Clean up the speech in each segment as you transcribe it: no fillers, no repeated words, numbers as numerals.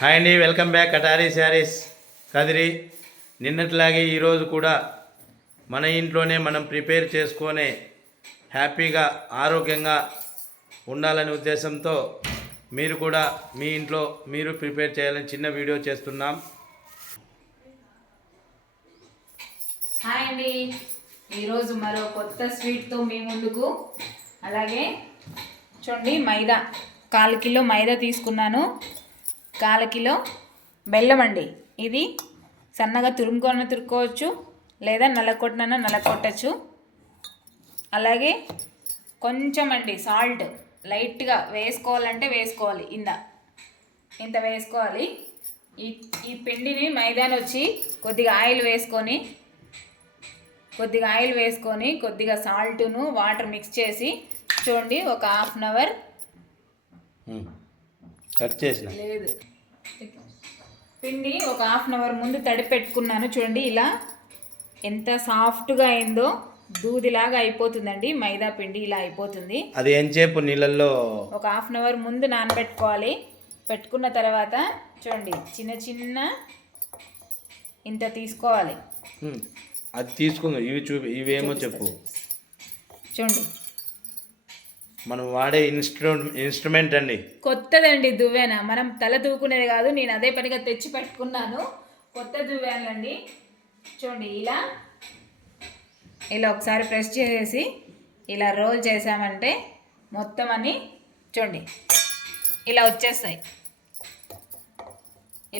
Hi అండి, welcome back కటారీ saris Kadiri. నిన్నట్లాగే ఈరోజు కూడా మన ఇంట్లోనే మనం ప్రిపేర్ చేసుకొని హ్యాపీగా ఆరోగ్యంగా ఉండాలనే ఉద్దేశంతో మీరు కూడా మీ ఇంట్లో మీరు ప్రిపేర్ చేయాలని చిన్న వీడియో చేస్తున్నాం. హాయ్ అండి, ఈరోజు మరో కొత్త స్వీట్తో మీ ముందుకు. అలాగే చూడండి, మైదా 1/4 కిలో మైదా తీసుకున్నాను. 1/4 కిలో బెల్లం అండి. ఇది సన్నగా తురుముకోవచ్చు, లేదా నల్లకొట్టచ్చు. అలాగే కొంచెం అండి సాల్ట్ లైట్గా వేసుకోవాలంటే వేసుకోవాలి. ఇంత వేసుకోవాలి. ఈ పిండిని మైదాని వచ్చి కొద్దిగా ఆయిల్ వేసుకొని కొద్దిగా సాల్ట్ను వాటర్ మిక్స్ చేసి చూడండి, ఒక 1/2 అవర్ కట్ చేసిన లేదు పిండి ఒక 1/2 అవర్ ముందు తడిపెట్టుకున్నాను. చూడండి, ఇలా ఎంత సాఫ్ట్గా అయిందో, దూదిలాగా అయిపోతుందండి. మైదా పిండి ఇలా అయిపోతుంది. అది ఎంతసేపు నీళ్ళల్లో ఒక 1/2 అవర్ ముందు నానబెట్టుకోవాలి. పెట్టుకున్న తర్వాత చూడండి, చిన్న ఇంత తీసుకోవాలి. అది తీసుకుందాం. ఇవేమో చెప్పు. చూడండి, మనం వాడే ఇన్స్ట్రుమెంట్ అండి. కొత్తదండి దువ్వెన. మనం తల దూకునేది కాదు, నేను అదే పనిగా తెచ్చి పెట్టుకున్నాను. కొత్త దువ్వెనండి. చూడండి, ఇలా ఒకసారి ప్రెస్ చేసేసి ఇలా రోల్ చేసామంటే మొత్తం అని చూడండి ఇలా వచ్చేస్తాయి.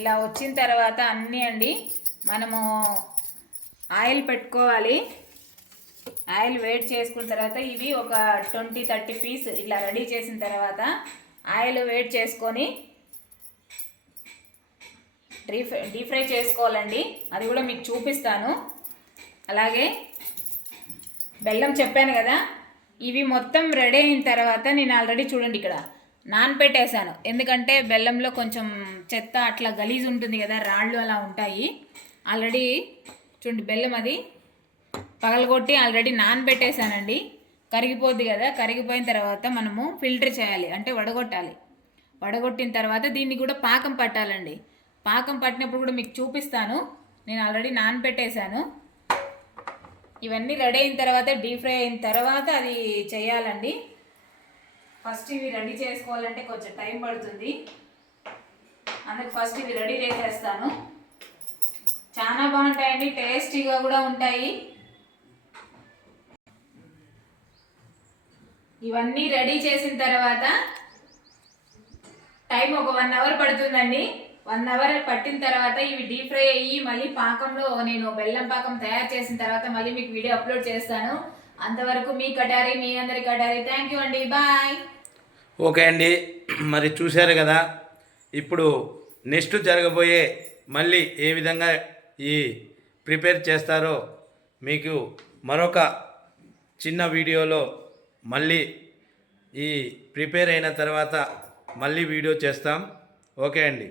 ఇలా వచ్చిన తర్వాత అన్నీ అండి మనము ఆయిల్ పెట్టుకోవాలి. ఆయిల్ వేడి చేసుకున్న తర్వాత ఇవి ఒక 20-30 పీస్ ఇట్లా రెడీ చేసిన తర్వాత ఆయిల్ వేడి చేసుకొని డీప్ ఫ్రై చేసుకోవాలండి. అది కూడా మీకు చూపిస్తాను. అలాగే బెల్లం చెప్పాను కదా, ఇవి మొత్తం రెడీ అయిన తర్వాత నేను ఆల్రెడీ చూడండి ఇక్కడ నానబెట్టేశాను. ఎందుకంటే బెల్లంలో కొంచెం చెత్త అట్లా గలీజ్ ఉంటుంది కదా, రాళ్ళు అలా ఉంటాయి. ఆల్రెడీ చూడండి, బెల్లం అది పగలగొట్టి ఆల్రెడీ నానబెట్టేశానండి. కరిగిపోద్ది కదా, కరిగిపోయిన తర్వాత మనము ఫిల్టర్ చేయాలి, అంటే వడగొట్టాలి. వడగొట్టిన తర్వాత దీన్ని కూడా పాకం పట్టాలండి. పాకం పట్టినప్పుడు కూడా మీకు చూపిస్తాను. నేను ఆల్రెడీ నానబెట్టేశాను. ఇవన్నీ రెడీ అయిన తర్వాత డీప్ ఫ్రై అయిన తర్వాత అది చేయాలండి. ఫస్ట్ ఇవి రెడీ చేసుకోవాలంటే కొంచెం టైం పడుతుంది. అందుకు ఫస్ట్ ఇవి రెడీ చేసేస్తాను. చాలా బాగుంటాయండి, టేస్టీగా కూడా ఉంటాయి. ఇవన్నీ రెడీ చేసిన తర్వాత టైం ఒక 1 అవర్ పడుతుందండి. 1 అవర్ పట్టిన తర్వాత ఇవి డీప్ ఫ్రై అయ్యి మళ్ళీ పాకంలో నేను బెల్లం పాకం తయారు చేసిన తర్వాత మళ్ళీ మీకు వీడియో అప్లోడ్ చేస్తాను. అంతవరకు మీ కటారీ, మీ అందరి కటారీ. థ్యాంక్ యూ అండి, బాయ్. ఓకే అండి, మరి చూశారు కదా. ఇప్పుడు నెక్స్ట్ జరగబోయే మళ్ళీ ఏ విధంగా ఈ ప్రిపేర్ చేస్తారో మీకు మరొక చిన్న వీడియోలో మళ్ళీ ఈ ప్రిపేర్ అయిన తర్వాత మళ్ళీ వీడియో చేస్తాం. ఓకే అండి.